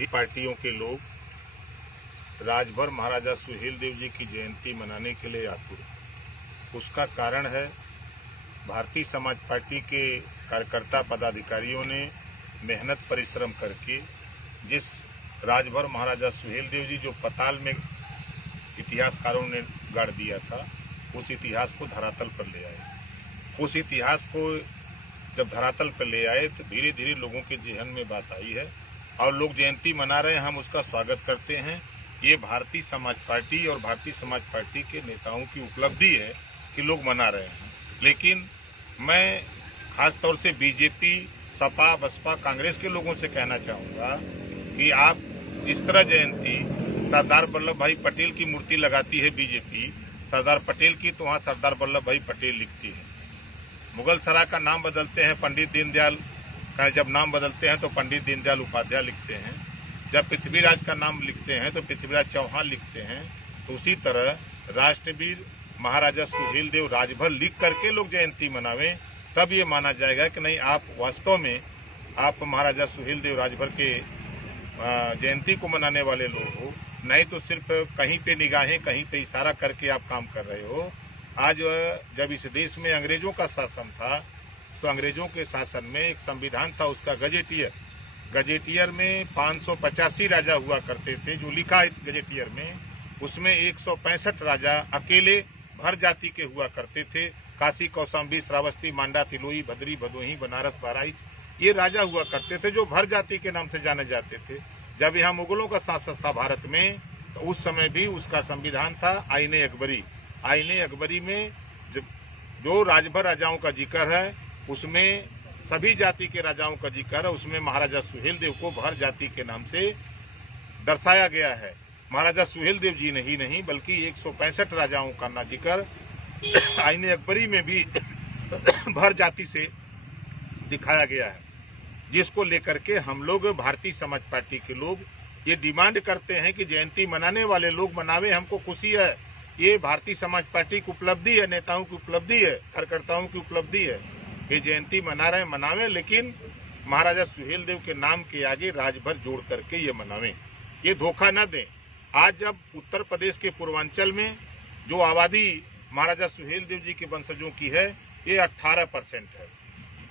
विभिन्न पार्टियों के लोग राजभर महाराजा सुहेलदेव जी की जयंती मनाने के लिए आतुर। उसका कारण है भारतीय समाज पार्टी के कार्यकर्ता पदाधिकारियों ने मेहनत परिश्रम करके जिस राजभर महाराजा सुहेलदेव जी जो पताल में इतिहासकारों ने गाड़ दिया था, उस इतिहास को धरातल पर ले आए। उस इतिहास को जब धरातल पर ले आए तो धीरे धीरे लोगों के जहन में बात आई है और लोग जयंती मना रहे हैं। हम उसका स्वागत करते हैं। ये भारतीय समाज पार्टी और भारतीय समाज पार्टी के नेताओं की उपलब्धि है कि लोग मना रहे हैं। लेकिन मैं खास तौर से बीजेपी, सपा, बसपा, कांग्रेस के लोगों से कहना चाहूंगा कि आप जिस तरह जयंती सरदार वल्लभ भाई पटेल की मूर्ति लगाती है बीजेपी, सरदार पटेल की, तो वहां सरदार वल्लभ भाई पटेल लिखती है। मुगल सराय का नाम बदलते हैं, पंडित दीनदयाल का जब नाम बदलते हैं तो पंडित दीनदयाल उपाध्याय लिखते हैं। जब पृथ्वीराज का नाम लिखते हैं तो पृथ्वीराज चौहान लिखते हैं। तो उसी तरह राष्ट्रवीर महाराजा सुहेलदेव राजभर लिख करके लोग जयंती मनावें, तब ये माना जाएगा कि नहीं आप वास्तव में आप महाराजा सुहेलदेव राजभर के जयंती को मनाने वाले लोग हो। नहीं तो सिर्फ कहीं पे निगाहें, कहीं पे इशारा करके आप काम कर रहे हो। आज जब इस देश में अंग्रेजों का शासन था तो अंग्रेजों के शासन में एक संविधान था, उसका गजेटियर में 585 राजा हुआ करते थे। जो लिखा है गजेटियर में, उसमें 165 राजा अकेले भर जाति के हुआ करते थे। काशी, कौशाम्बी, श्रावस्ती, मांडा, तिलोई, भद्री, भदोही, बनारस, बहराइच, ये राजा हुआ करते थे जो भर जाति के नाम से जाने जाते थे। जब यहाँ मुगलों का शासन था भारत में, तो उस समय भी उसका संविधान था आईने अकबरी। आईने अकबरी में जो राजभर राजाओं का जिक्र है, उसमें सभी जाति के राजाओं का जिक्र है। उसमें महाराजा सुहेलदेव को भर जाति के नाम से दर्शाया गया है। महाराजा सुहेलदेव जी नहीं नहीं बल्कि 165 राजाओं का ना जिक्र आईने अकबरी में भी भर जाति से दिखाया गया है, जिसको लेकर के हम लोग भारतीय समाज पार्टी के लोग ये डिमांड करते हैं कि जयंती मनाने वाले लोग मनावे। हमको खुशी है, ये भारतीय समाज पार्टी की उपलब्धि है, नेताओं की उपलब्धि है, कार्यकर्ताओं की उपलब्धि है। ये जयंती मना रहे हैं, मनावे, लेकिन महाराजा सुहेलदेव के नाम के आगे राजभर जोड़ करके ये मनावे, ये धोखा न दें। आज जब उत्तर प्रदेश के पूर्वांचल में जो आबादी महाराजा सुहेलदेव जी के वंशजों की है, ये 18% है।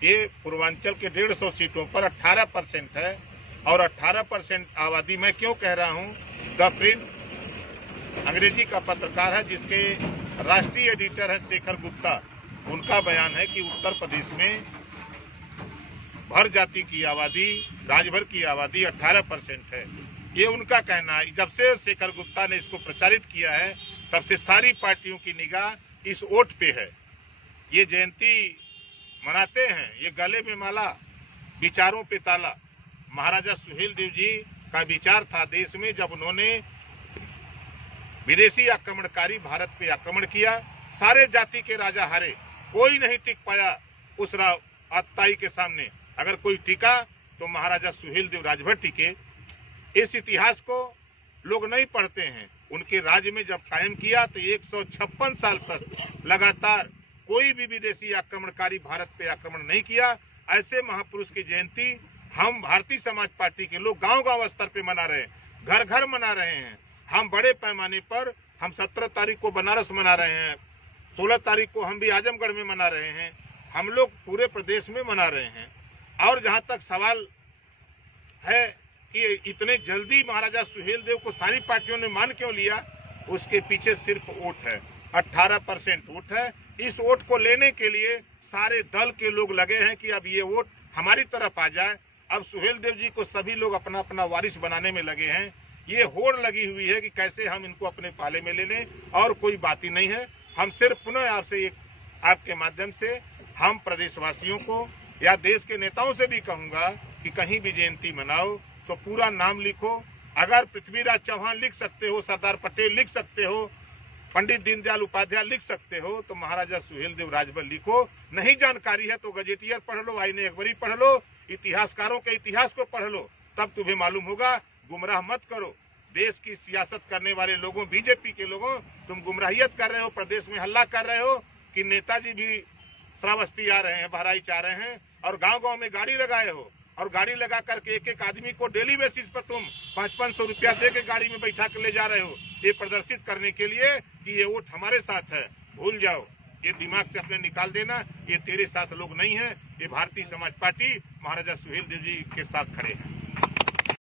ये पूर्वांचल के 150 सीटों पर 18% है। और 18% आबादी मैं क्यों कह रहा हूं, द प्रिंट अंग्रेजी का पत्रकार है जिसके राष्ट्रीय एडिटर है शेखर गुप्ता। उनका बयान है कि उत्तर प्रदेश में भर जाति की आबादी, राजभर की आबादी 18% है। ये उनका कहना है। जब से शेखर गुप्ता ने इसको प्रचारित किया है, तब से सारी पार्टियों की निगाह इस वोट पे है। ये जयंती मनाते हैं, ये गले में माला, विचारों पे ताला। महाराजा सुहेलदेव जी का विचार था देश में, जब उन्होंने विदेशी आक्रमणकारी भारत पे आक्रमण किया, सारे जाति के राजा हारे, कोई नहीं टिक पाया उस आतताई के सामने। अगर कोई टिका तो महाराजा सुहेलदेव राजभर टिके। इस इतिहास को लोग नहीं पढ़ते हैं। उनके राज्य में जब कायम किया तो 156 साल तक लगातार कोई भी विदेशी आक्रमणकारी भारत पे आक्रमण नहीं किया। ऐसे महापुरुष की जयंती हम भारतीय समाज पार्टी के लोग गांव-गांव स्तर पे मना रहे हैं, घर घर मना रहे हैं। हम बड़े पैमाने पर हम 17 तारीख को बनारस मना रहे हैं, 16 तारीख को हम भी आजमगढ़ में मना रहे हैं। हम लोग पूरे प्रदेश में मना रहे हैं। और जहां तक सवाल है कि इतने जल्दी महाराजा सुहेलदेव को सारी पार्टियों ने मान क्यों लिया, उसके पीछे सिर्फ वोट है, 18% वोट है। इस वोट को लेने के लिए सारे दल के लोग लगे हैं कि अब ये वोट हमारी तरफ आ जाए। अब सुहेलदेव जी को सभी लोग अपना अपना वारिस बनाने में लगे हैं। ये होड़ लगी हुई है कि कैसे हम इनको अपने पाले में ले लें, और कोई बात ही नहीं है। हम सिर्फ पुनः आपसे आपके माध्यम से हम प्रदेशवासियों को या देश के नेताओं से भी कहूंगा कि कहीं भी जयंती मनाओ तो पूरा नाम लिखो। अगर पृथ्वीराज चौहान लिख सकते हो, सरदार पटेल लिख सकते हो, पंडित दीनदयाल उपाध्याय लिख सकते हो, तो महाराजा सुहेलदेव राजभर लिखो। नहीं जानकारी है तो गजेटियर पढ़ लो, आईने अकबरी पढ़ लो, इतिहासकारों के इतिहास को पढ़ लो, तब तुम्हें मालूम होगा। गुमराह मत करो। देश की सियासत करने वाले लोगों, बीजेपी के लोगों, तुम गुमराहियत कर रहे हो, प्रदेश में हल्ला कर रहे हो कि नेताजी भी श्रावस्ती आ रहे हैं, बहराइच आ रहे हैं, और गांव-गांव में गाड़ी लगाए हो और गाड़ी लगा करके एक एक आदमी को डेली बेसिस पर तुम 500-500 रुपया दे के गाड़ी में बैठा कर ले जा रहे हो, ये प्रदर्शित करने के लिए कि ये वोट हमारे साथ है। भूल जाओ, ये दिमाग से अपने निकाल देना, ये तेरे साथ लोग नहीं है। ये भारतीय समाज पार्टी महाराजा सुहेलदेव जी के साथ खड़े हैं।